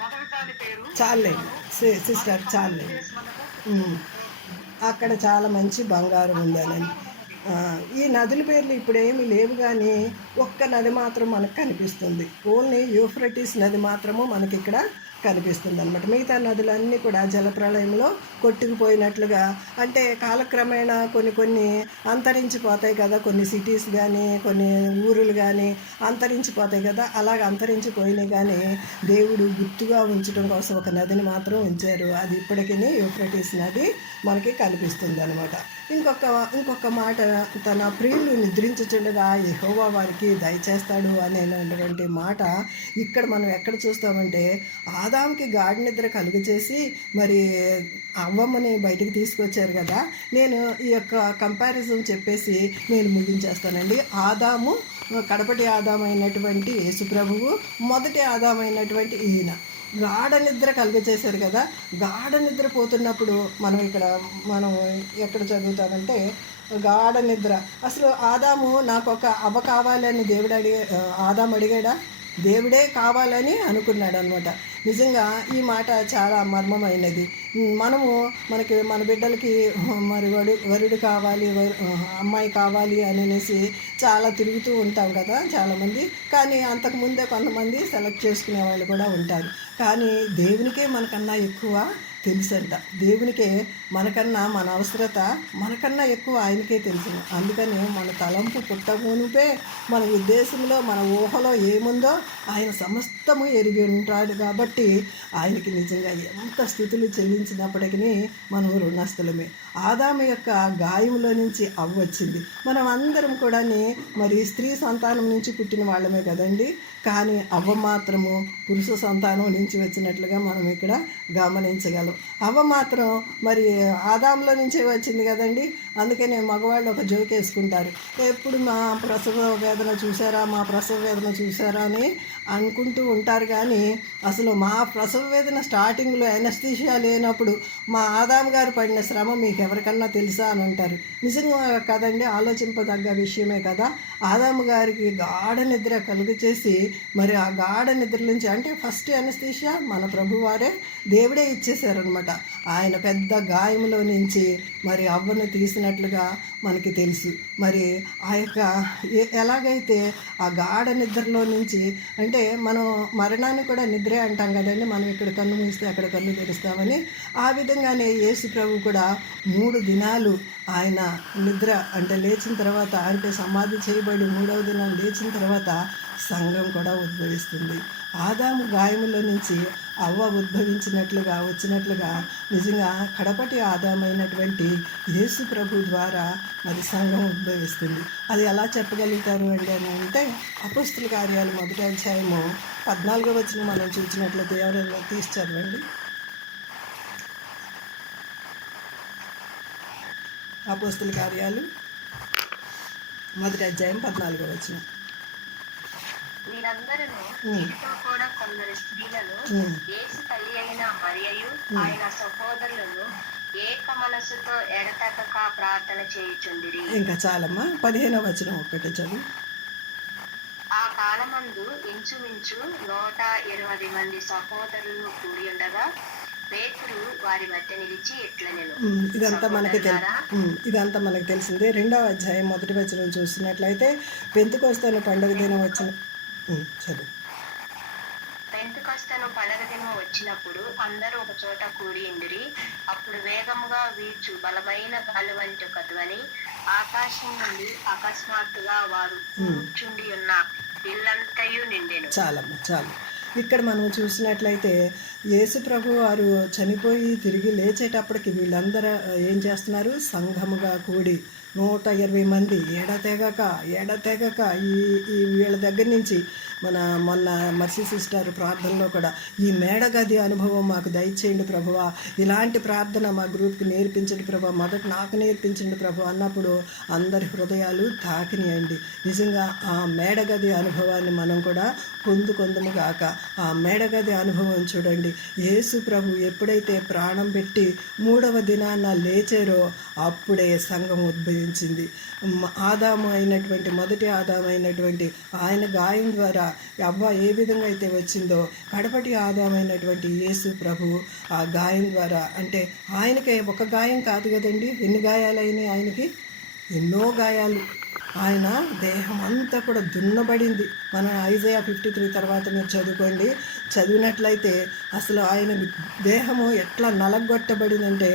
మొదటి దాని పేరు చాలే సిస్టర్, చాలే. అక్కడ చాలా మంచి బంగారం ఉందని. ఈ నదుల పేర్లు ఇప్పుడు ఏమీ లేవు, కానీ ఒక్క నది మాత్రం మనకు కనిపిస్తుంది. ఓన్లీ యూఫ్రటీస్ నది మాత్రము మనకి ఇక్కడ కనిపిస్తుంది అనమాట. మిగతా నదులన్నీ కూడా జలప్రళయంలో కొట్టుకుపోయినట్లుగా, అంటే కాలక్రమేణా కొన్ని అంతరించిపోతాయి కదా, కొన్ని సిటీస్ కానీ కొన్ని ఊరులు కానీ అంతరించిపోతాయి కదా. అలాగ అంతరించిపోయినాయి, కానీ దేవుడు గుర్తుగా ఉంచడం కోసం ఒక నదిని మాత్రం ఉంచారు. అది ఇప్పటికీ యూఫ్రటీస్ నది మనకి కనిపిస్తుంది అనమాట. ఇంకొక మాట, తన ప్రియులు నిద్రించుచుండగా యెహోవా వారికి దయచేస్తాడు అనేటువంటి మాట ఇక్కడ మనం ఎక్కడ చూస్తామంటే, ఆదాముకి గాఢ నిద్ర కలుగచేసి మరి అవ్వమ్మని బయటికి తీసుకొచ్చారు కదా. నేను ఈ యొక్క కంపారిజన్ చెప్పేసి నేను ముగించేస్తానండి. ఆదాము కడపటి ఆదాము అయినటువంటి యేసుప్రభువు, మొదటి ఆదాము అయినటువంటి ఈయన గాఢ నిద్ర కలుగచేశారు కదా. గాఢ నిద్ర పోతున్నప్పుడు మనం ఎక్కడ చదువుతామంటే గాఢ నిద్ర. అసలు ఆదాము నాకు ఒక అవ్వ కావాలని దేవుడు ఆదాము అడిగాడా? దేవుడే కావాలని అనుకున్నాడు అనమాట. నిజంగా ఈ మాట చాలా మర్మమైనది. మనకి మన బిడ్డలకి మరి వరుడు కావాలి, అమ్మాయి కావాలి అనేసి చాలా తిరుగుతూ ఉంటాం కదా చాలామంది. కానీ అంతకుముందే కొంతమంది సెలెక్ట్ చేసుకునే వాళ్ళు కూడా ఉంటారు. కానీ దేవునికే మనకన్నా ఎక్కువ తెలుసంట. దేవునికే మనకన్నా మన అవసరత మనకన్నా ఎక్కువ ఆయనకే తెలుసు. అందుకని మన తలంపు పుట్టమునిపే మన ఉద్దేశంలో మన ఊహలో ఏముందో ఆయన సమస్తము ఎరిగి ఉంటాడు. కాబట్టి ఆయనకి నిజంగా ఎంత స్థుతులు చెల్లించినప్పటికీ మనం రుణస్థులమే. ఆదాము యొక్క గాయములో నుంచి అవ్వ వచ్చింది. మనం అందరం కూడా మరి స్త్రీ సంతానం నుంచి పుట్టిన వాళ్ళమే కదండి. కానీ అవ్వ మాత్రము పురుష సంతానం నుంచి వచ్చినట్లుగా మనం ఇక్కడ గమనించగలం. అవ్వ మాత్రం మరి ఆదాంలో నుంచే వచ్చింది కదండి. అందుకనే మగవాళ్ళు ఒక జోక్ వేసుకుంటారు, ఎప్పుడు మా ప్రసవ వేదన చూసారా అని అనుకుంటూ ఉంటారు. కానీ అసలు మా ప్రసవ వేదన స్టార్టింగ్లో ఎనస్థీషియా లేనప్పుడు మా ఆదాము గారు పడిన శ్రమ మీకు ఎవరికన్నా తెలుసా అని అంటారు. నిజంగా కదండి, ఆలోచింపదగ్గ విషయమే కదా. ఆదాము గారికి గాఢ నిద్ర కలుగు చేసి మరి ఆ గాఢ నిద్ర నుంచి, అంటే ఫస్ట్ ఎనస్థీషియా మన ప్రభువారే దేవుడే ఇచ్చేశారనమాట. ఆయన పెద్ద గాయములో నుంచి మరి అవ్వను తీసినట్లుగా మనకి తెలుసు. మరి ఆ యొక్క ఎలాగైతే ఆ గాఢ నిద్రలో నుంచి, అంటే మనం మరణాన్ని కూడా నిద్రే అంటాం కదండి, మనం ఇక్కడ కన్ను మూస్తే అక్కడ కన్ను తెరుస్తామని. ఆ విధంగానే యేసు ప్రభు కూడా 3 దినాలు ఆయన నిద్ర, అంటే లేచిన తర్వాత, అంటే సమాధి చేయబడి 3వ దినం లేచిన తర్వాత సంఘం కూడా ఉద్భవిస్తుంది. ఆదాము గాయములో నుంచి అవ్వ వచ్చినట్లుగా నిజంగా కడపటి ఆదామైనటువంటి యేసు ప్రభు ద్వారా మరి సంఘం ఉద్భవిస్తుంది. అది ఎలా చెప్పగలుగుతారు అని అంటే, అపోస్తుల కార్యాలు 1వ అధ్యాయము 14వ వచనం మనం చూసినట్లయితే, ఎవరైనా తీసి చదవండి. అపోస్తుల కార్యాలు 1వ అధ్యాయం 14వ వచనం. వీరందరూ వీరితో కూడా కొందరు స్త్రీలను యేసు తల్లి అయిన మరియయు ఆయన సహోదరులను ఏక మనసుతో ఎడతెగక ప్రార్థన చేయుచుండిరి. ఇంకా చాలమ్మా, 15వ వచనం ఒక్కటే చదువు. ఆ కాలమందు ఇంచుమించు 120 మంది సహోదరులను కూడి ఉండగా పేతురు వారి మధ్య నిలిచి ఇట్లనెను. ఇదంతా మనకు తెలిసిందే. 2వ అధ్యాయం 1వ వచనం చూసినట్లయితే, పెంతెకొస్తేను పండుగ దినం వచ్చిన చదువు. పెంతెకొస్తేను పండుగ దినం వచ్చినప్పుడు అందరూ ఒక చోట కూడి ఉండిరి. అప్పుడు వేగముగా వీచు బలమైన గాలి వంటి ఒక ధ్వని ఆకాశం నుండి అకస్మాత్తుగా వారు కూర్చుండి ఉన్న ఇల్లంతయు నిండెను. చాలమ్మా, చాలు. ఇక్కడ మనం చూసినట్లయితే యేసు ప్రభు వారు చనిపోయి తిరిగి లేచేటప్పటికి వీళ్ళందరూ ఏం చేస్తున్నారు? సంఘముగా కూడి 120 మంది ఎడతెగక ఈ వీళ్ళ దగ్గర నుంచి మొన్న మర్సీ సిస్టర్ ప్రార్థనలో కూడా, ఈ మేడగది అనుభవం మాకు దయచేయండి ప్రభువా, ఇలాంటి ప్రార్థన మా గ్రూప్కి నేర్పించండి ప్రభా, మొదట నాకు నేర్పించండి ప్రభు అన్నప్పుడు అందరి హృదయాలు తాకినాయండి. నిజంగా ఆ మేడగది అనుభవాన్ని మనం కూడా పొందుకొందుము గాక. ఆ మేడగది అనుభవం చూడండి, యేసు ప్రభు ఎప్పుడైతే ప్రాణం పెట్టి 3వ దినాన లేచారో అప్పుడే సంఘం ఉద్భవించింది. మొదటి ఆదాము అయినటువంటి ఆయన గాయం ద్వారా అవ్వ ఏ విధంగా అయితే వచ్చిందో, కడపటి ఆదామైనటువంటి యేసు ప్రభు ఆ గాయం ద్వారా, అంటే ఆయనకే ఒక గాయం కాదు కదండి, ఎన్ని గాయాలైనాయి ఆయనకి? ఎన్నో గాయాలు. ఆయన దేహం అంతా కూడా దున్నబడింది. మన ఐజయా 53 తర్వాత మీరు చదివినట్లయితే అసలు ఆయన దేహము ఎట్లా నలగొట్టబడిందంటే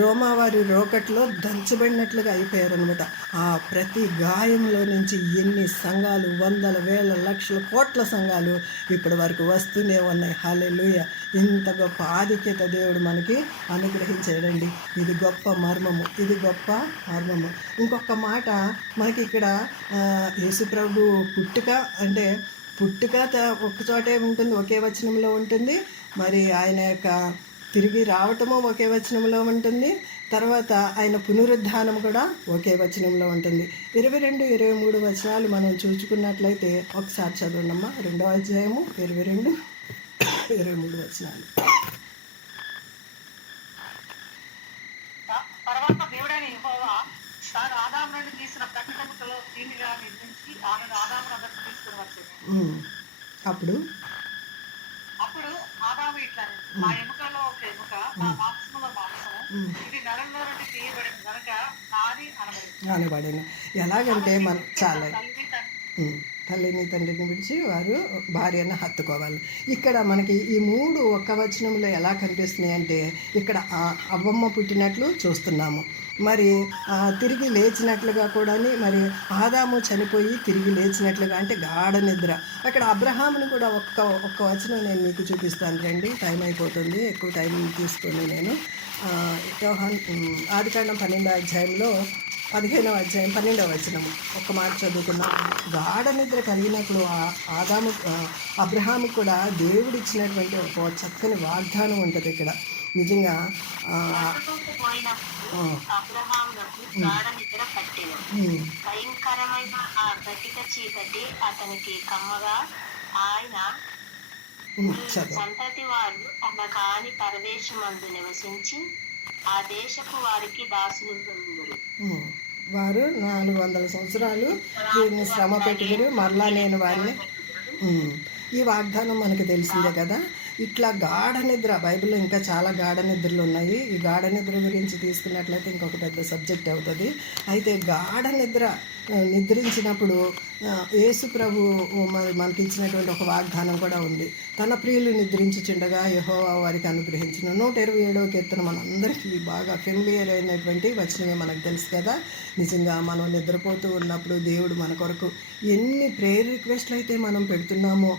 రోమావారి రోకట్లో దంచబడినట్లుగా అయిపోయారనమాట. ఆ ప్రతి గాయంలో నుంచి ఎన్ని సంఘాలు, వందల వేల లక్షల కోట్ల సంఘాలు ఇప్పటి వరకు వస్తూనే ఉన్నాయి. హల్లెలూయా! ఇంత గొప్ప ఆధిక్యత దేవుడు మనకి అనుగ్రహించాడండి. ఇది గొప్ప మర్మము. ఇంకొక మాట మనకి ఇక్కడ యేసుప్రభు పుట్టుక ఒక చోటే ఉంటుంది, ఒకే వచనంలో ఉంటుంది. మరి ఆయన యొక్క తిరిగి రావటము ఒకే వచనంలో ఉంటుంది. తర్వాత ఆయన పునరుద్ధానం కూడా ఒకే వచనంలో ఉంటుంది. 22, 23 వచనాలు మనం చూసుకున్నట్లయితే ఒకసారి చదవండమ్మా. 2వ అధ్యాయము 22, 23 వచనాలు. తర్వాత దేవుడైన యెహోవా తాను ఆదాము నుండి తీసిన ప్రకటనలో దీనిగా నిర్మించి ఆమెను ఆదాము నగరకు తీసుకుని వచ్చాడు. అప్పుడు అప్పుడు ఆదాము ఇట్లా మా ఎముకలో ఒక ఎముక, మా మాంసంలో మాంసము, ఇది నరంలో నుండి తీయబడింది కనుక నాది అనబడింది. అనబడిన ఎలాగంటే మన చాలా తల్లి తండ్రి తల్లిని తండ్రిని విడిచి వారు భార్యను హత్తుకోవాలి. ఇక్కడ మనకి ఈ 3 ఒక్క వచనంలో ఎలా కనిపిస్తున్నాయి అంటే ఇక్కడ అవ్వమ్మ పుట్టినట్లు చూస్తున్నాము, మరి తిరిగి లేచినట్లుగా కూడా, మరి ఆదాము చనిపోయి తిరిగి లేచినట్లుగా అంటే గాఢ నిద్ర. అక్కడ అబ్రహాముని కూడా ఒక్క వచనం నేను మీకు చూపిస్తాను రండి, టైం అయిపోతుంది, ఎక్కువ టైం తీసుకొని నేను ఆదికాండం 12వ అధ్యాయంలో 15వ అధ్యాయం 12వ వచనం ఒక్క మాట చదువుకున్నాం. గాఢ నిద్ర కలిగినప్పుడు అబ్రహాము కూడా దేవుడు ఇచ్చినటువంటి ఒక చక్కని వాగ్దానం ఉంటుంది ఇక్కడ. నిజంగా పోయినప్పుడు అబ్రహామునకు గాఢ నిద్ర పట్టెను. భయంకరమైన ఆ కటిక చీకటి అతనికి కమ్మగా, ఆయన సంతతి వారు తమ కాని పరదేశమందు నివసించి ఆ దేశపు వారికి దాసులు పొందురు. వారు 400 సంవత్సరాలు వీరిని శ్రమ పెట్టుకుని మరలా నేను వారిని, ఈ వాగ్దానం మనకు తెలిసిందే కదా. ఇట్లా గాఢ నిద్ర, బైబిల్లో ఇంకా చాలా గాఢ నిద్రలు ఉన్నాయి. ఈ గాఢ నిద్ర గురించి తీసుకున్నట్లయితే ఇంకొక పెద్ద సబ్జెక్ట్ అవుతుంది. అయితే గాఢ నిద్ర నిద్రించినప్పుడు యేసు ప్రభు మనకి ఇచ్చినటువంటి ఒక వాగ్దానం కూడా ఉంది. తన ప్రియులు నిద్రించుచుండగా యెహోవా వారికి అనుగ్రహించిన 127వ కీర్తన మనందరికీ బాగా ఫెమిలియర్ అయినటువంటి వచనమే, మనకు తెలుసు కదా. నిజంగా మనం నిద్రపోతూ ఉన్నప్పుడు దేవుడు మన కొరకు ఎన్ని ప్రేయర్ రిక్వెస్ట్లు అయితే మనం పెడుతున్నామో,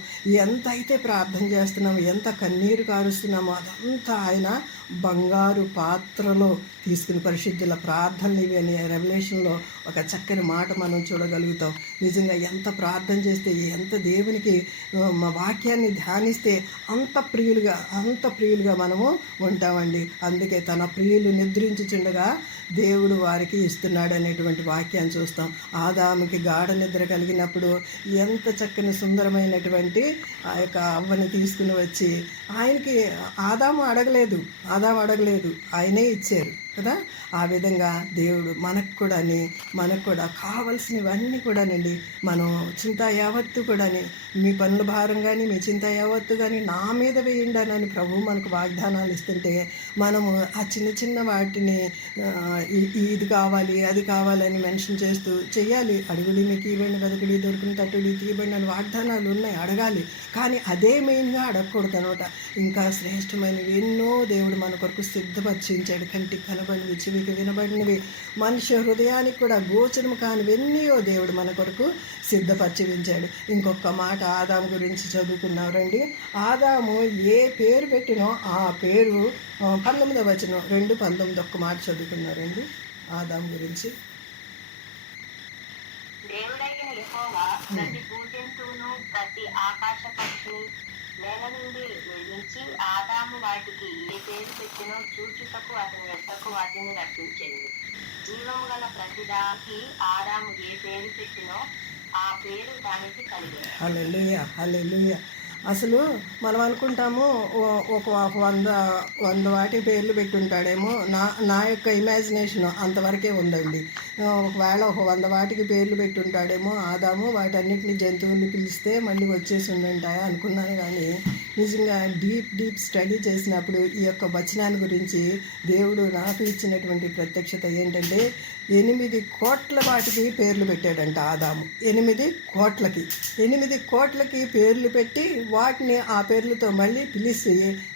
ఎంత అయితే ప్రార్థన చేస్తున్నామో, ఎంత కన్నీరు కారుస్తున్నామో, అదంతా ఆయన బంగారు పాత్రలో తీసుకుని పరిశుద్ధుల ప్రార్థనలు ఇవి అని రెవల్యూషన్లో ఒక చక్కని మాట మనం చూడగలుగుతాం. నిజంగా ఎంత ప్రార్థన చేస్తే, ఎంత దేవునికి వాక్యాన్ని ధ్యానిస్తే అంత ప్రియులుగా మనము ఉంటామండి. అందుకే తన ప్రియులు నిద్రించుచుండగా దేవుడు వారికి ఇస్తున్నాడు అనేటువంటి వాక్యాన్ని చూస్తాం. ఆదాముకి గాఢ నిద్ర కలిగినప్పుడు ఎంత చక్కని సుందరమైనటువంటి ఆ యొక్క అవ్వని తీసుకుని వచ్చి ఆయనకి ఆదాము అడగలేదు, ఆయనే ఇచ్చారు కదా. ఆ విధంగా దేవుడు మనకు కూడా కావలసినవన్నీ కూడానండి, మనం చింత యావత్తు కూడాని, మీ పనుల భారం కానీ మీ చింత యావత్తు కానీ నా మీద వేయండి ప్రభు మనకు వాగ్దానాలు ఇస్తుంటే, మనము ఆ చిన్న వాటిని ఇది కావాలి అది కావాలని మెన్షన్ చేస్తూ చెయ్యాలి. అడుగుడి మీకు ఇవ్వండి, వెదకుడి దొరికిన తట్టుడి తీయబడిన వాగ్దానాలు ఉన్నాయి, అడగాలి. కానీ అదే మెయిన్గా అడగకూడదు అనమాట. ఇంకా శ్రేష్టమైనవి ఎన్నో దేవుడు మన కొరకు సిద్ధపరిచించాడు. కంటికి కనబడినవి, చెవికి వినబడినవి, మనిషి హృదయానికి కూడా గోచరం కానివెన్నో దేవుడు మన కొరకు సిద్ధపరిచించాడు. ఇంకొక మాట ఆదాము గురించి చదువుకున్నాం రండి. ఆదాము ఏ పేరు పెట్టినో ఆ పేరు 19వ వచనం 2:19 ఒక్క మాట చదువుకున్నారండి ఆదాము గురించి. దేవుడైన యెహోవా ప్రతి భూజంతువును ప్రతి ఆకాశ పక్షిని నేల నుండి నిర్మించి ఆదాము వాటికి ఏ పేరు పెట్టినో చూచుటకు అతని యొద్దకు వాటిని రప్పించెను. జీవము గల ప్రతిదానికి ఆదాము ఏ పేరు పెట్టినో ఆ పేరు దానికి కలిగింది. హల్లెలూయా. అసలు మనం అనుకుంటాము ఒక 100 వాటి పేర్లు పెట్టుంటాడేమో. నా యొక్క ఇమాజినేషన్ అంతవరకే ఉందండి. ఒకవేళ ఒక 100 వాటికి పేర్లు పెట్టుంటాడేమో ఆదాము. వాటన్నిటిని జంతువుల్ని పిలిస్తే మళ్ళీ వచ్చేసి ఉండుంటాయా అనుకున్నాను. కానీ నిజంగా డీప్ స్టడీ చేసినప్పుడు ఈ యొక్క వచనాన్ని గురించి దేవుడు నాకు ఇచ్చినటువంటి ప్రత్యక్షత ఏంటంటే 8 కోట్ల వాటికి పేర్లు పెట్టాడంట ఆదాము. 8 కోట్లకి పేర్లు పెట్టి వాటిని ఆ పేర్లతో మళ్ళీ పిలిచి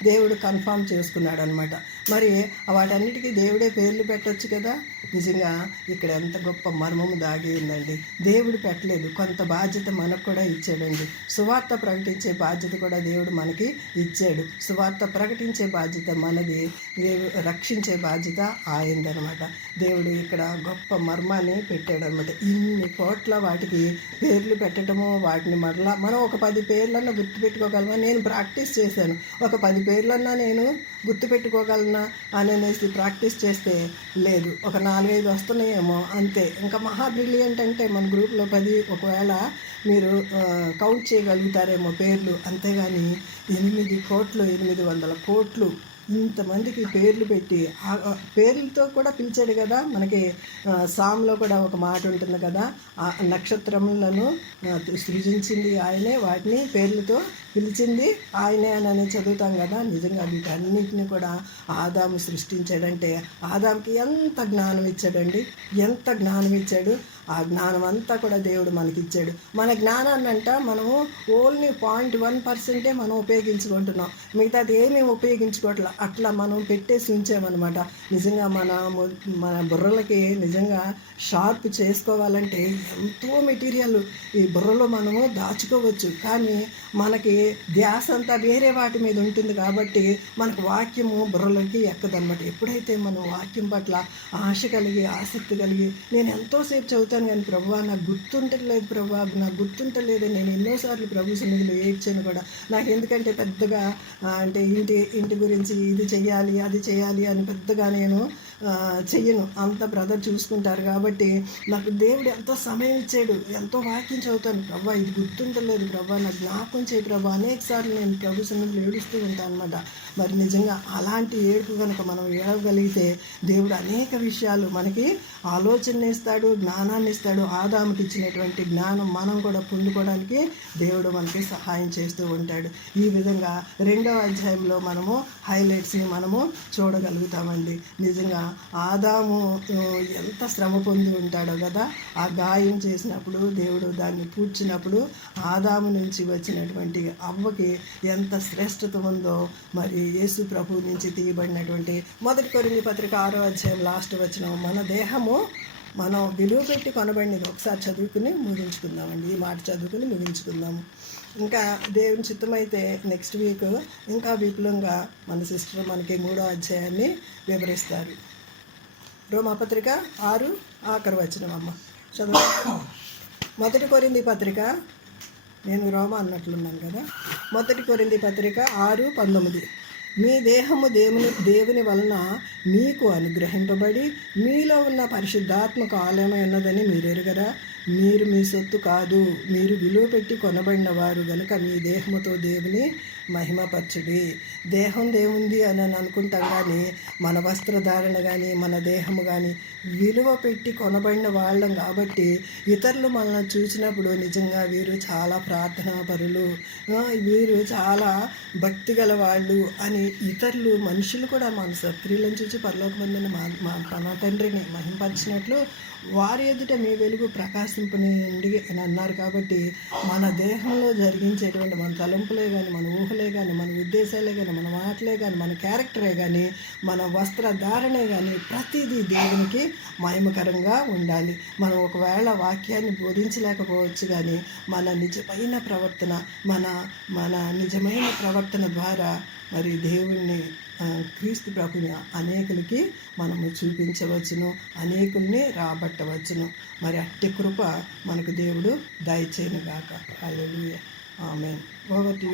దేవుడు కన్ఫర్మ్ చేసుకున్నాడు అనమాట. మరి వాటన్నిటికీ దేవుడే పేర్లు పెట్టచ్చు కదా. నిజంగా ఇక్కడ ఎంత గొప్ప మర్మము దాగి ఉందండి. దేవుడు పెట్టలేదు, కొంత బాధ్యత మనకు కూడా ఇచ్చాడండి. సువార్త ప్రకటించే బాధ్యత కూడా దేవుడు మనకి ఇచ్చాడు. సువార్త ప్రకటించే బాధ్యత మనది, రక్షించే బాధ్యత ఆయనదనమాట. దేవుడు ఇక్కడ గొప్ప మర్మాన్ని పెట్టాడనమాట. ఇన్ని కోట్ల వాటికి పేర్లు పెట్టడము, వాటిని మరలా మనం ఒక 10 పేర్లన్నా గుర్తుపెట్టుకోగలమా? నేను ప్రాక్టీస్ చేశాను. ఒక 10 పేర్లన్నా నేను గుర్తుపెట్టుకోగలనా అనేసి ప్రాక్టీస్ చేస్తే లేదు, ఒక 4-5 వస్తున్నాయేమో అంతే. ఇంకా మహా బ్రిలియంట్ అంటే మన గ్రూప్లో 10 ఒకవేళ మీరు కౌంట్ చేయగలుగుతారేమో పేర్లు, అంతేగాని 800 కోట్లు ఇంతమందికి పేర్లు పెట్టి ఆ పేర్లతో కూడా పిలిచాడు కదా. మనకి సామ్లో కూడా ఒక మాట ఉంటుంది కదా, ఆ నక్షత్రములను సృజించింది ఆయనే, వాటిని పేర్లతో పిలిచింది ఆయనే అని చదువుతాం కదా. నిజంగా వీటన్నిటిని కూడా ఆదాము సృష్టించాడంటే ఆదాముకి ఎంత జ్ఞానం ఇచ్చాడండి, ఎంత జ్ఞానం ఇచ్చాడు. ఆ జ్ఞానం అంతా కూడా దేవుడు మనకిచ్చాడు. మన జ్ఞానాన్నంట మనము ఓన్లీ 0.1% మనం ఉపయోగించుకుంటున్నాం, మిగతాది ఏమీ ఉపయోగించుకోవట్లే. అట్లా మనం పెట్టేసి ఉంచామన్నమాట. నిజంగా మన బుర్రలకి నిజంగా షార్ప్ చేసుకోవాలంటే ఎంతో మెటీరియల్ ఈ బుర్రలో మనము దాచుకోవచ్చు. కానీ మనకి ధ్యాస అంతా వేరే వాటి మీద ఉంటుంది కాబట్టి మనకు వాక్యము బుర్రలోకి ఎక్కదన్నమాట. ఎప్పుడైతే మనం వాక్యం పట్ల ఆశ కలిగి, ఆసక్తి కలిగి, నేను ఎంతోసేపు చదువుతాను కానీ ప్రభువా నాకు గుర్తుంటలేదు, ప్రభువా నాకు గుర్తుంటలేదు, నేను ఎన్నోసార్లు ప్రభు సన్నిధిలో ఏడ్చాను కూడా. నాకు ఎందుకంటే పెద్దగా అంటే ఇంటి గురించి ఇది చెయ్యాలి అది చేయాలి అని పెద్దగా నేను చెయ్యను, అంత బ్రదర్ చూసుకుంటారు కాబట్టి నాకు దేవుడు ఎంతో సమయం ఇచ్చాడు. ఎంతో వాక్యం చదువుతాను, ప్రభా ఇది గుర్తుంటలేదు ప్రభా నాకు జ్ఞాపకం చేయి ప్రభా. అనేక సార్లు నేను ప్రభు సన్నిధిలో ఏడుస్తూ ఉంటాను అనమాట. మరి నిజంగా అలాంటి ఏడుపు కనుక మనం ఏడవగలిగితే దేవుడు అనేక విషయాలు మనకి ఆలోచన ఇస్తాడు, జ్ఞానాన్ని ఇస్తాడు. ఆదాముకి ఇచ్చినటువంటి జ్ఞానం మనం కూడా పొందుకోవడానికి దేవుడు మనకి సహాయం చేస్తూ ఉంటాడు. ఈ విధంగా 2వ అధ్యాయంలో మనము హైలైట్స్ని మనము చూడగలుగుతామండి. నిజంగా ఆదాము ఎంత శ్రమ పొంది ఉంటాడో కదా. ఆ గాయం చేసినప్పుడు దేవుడు దాన్ని పూడ్చినప్పుడు ఆదాము నుంచి వచ్చినటువంటి అవ్వకి ఎంత శ్రేష్టత ఉందో మరి యేసు ప్రభు నుంచి తీయబడినటువంటి 1 కొరింథీ పత్రిక 6వ అధ్యాయం లాస్ట్ వచనం, మన దేహము మనం విలువ పెట్టి కొనబడినది. ఒకసారి చదువుకుని ముగించుకుందామండి, ఈ మాట చదువుకుని ముగించుకుందాము. ఇంకా దేవుని చిత్తమైతే నెక్స్ట్ వీక్ ఇంకా విపులంగా మన సిస్టర్ మనకి 3వ అధ్యాయాన్ని వివరిస్తారు. రోమాపత్రిక 6 ఆఖరి వచనం అమ్మ చదువు. 1 కొరింథీ పత్రిక, నేను రోమా అన్నట్లున్నాను కదా. 1 కొరింథీ పత్రిక 6:19, మీ దేహము దేవుని వలన మీకు అనుగ్రహింపబడి మీలో ఉన్న పరిశుద్ధాత్మక ఆలయమై ఉన్నదని మీరు ఎరుగరా. మీరు మీ సొత్తు కాదు, మీరు విలువ పెట్టి కొనబడిన వారు గనుక మీ దేహముతో దేవుని మహిమపరచుడి. దేహం దేవుంది అని అనుకుంటాం కానీ మన వస్త్రధారణ కానీ మన దేహము కానీ విలువ పెట్టి కొనబడిన వాళ్ళం కాబట్టి ఇతరులు మనల్ని చూసినప్పుడు నిజంగా వీరు చాలా ప్రార్థనా పరులు, వీరు చాలా భక్తి గల వాళ్ళు అని ఇతరులు మనుషులు కూడా మన సత్క్రియలను చూసి పరలోకమందున మన తండ్రిని మహింపరిచినట్లు వారి ఎదుట మీ వెలుగు ప్రకాశింపనియండి అని అన్నారు. కాబట్టి మన దేహంలో జరిగించేటువంటి మన తలంపులే కానీ మన ఊహలే కానీ మన ఉద్దేశాలే కానీ మన మాటలే కానీ మన క్యారెక్టరే కానీ మన వస్త్రధారణే కానీ ప్రతిదీ దేవునికి మహిమకరంగా ఉండాలి. మనం ఒకవేళ వాక్యాన్ని బోధించలేకపోవచ్చు కానీ మన నిజమైన ప్రవర్తన మన నిజమైన ప్రవర్తన ద్వారా మరి దేవుణ్ణి క్రీస్తు ప్రభుని అనేకులకి మనము చూపించవచ్చును, అనేకుల్ని రాబట్టవచ్చును. మరి అట్టి కృప మనకు దేవుడు దయచేయును గాక. Hallelujah, amen. Over to you.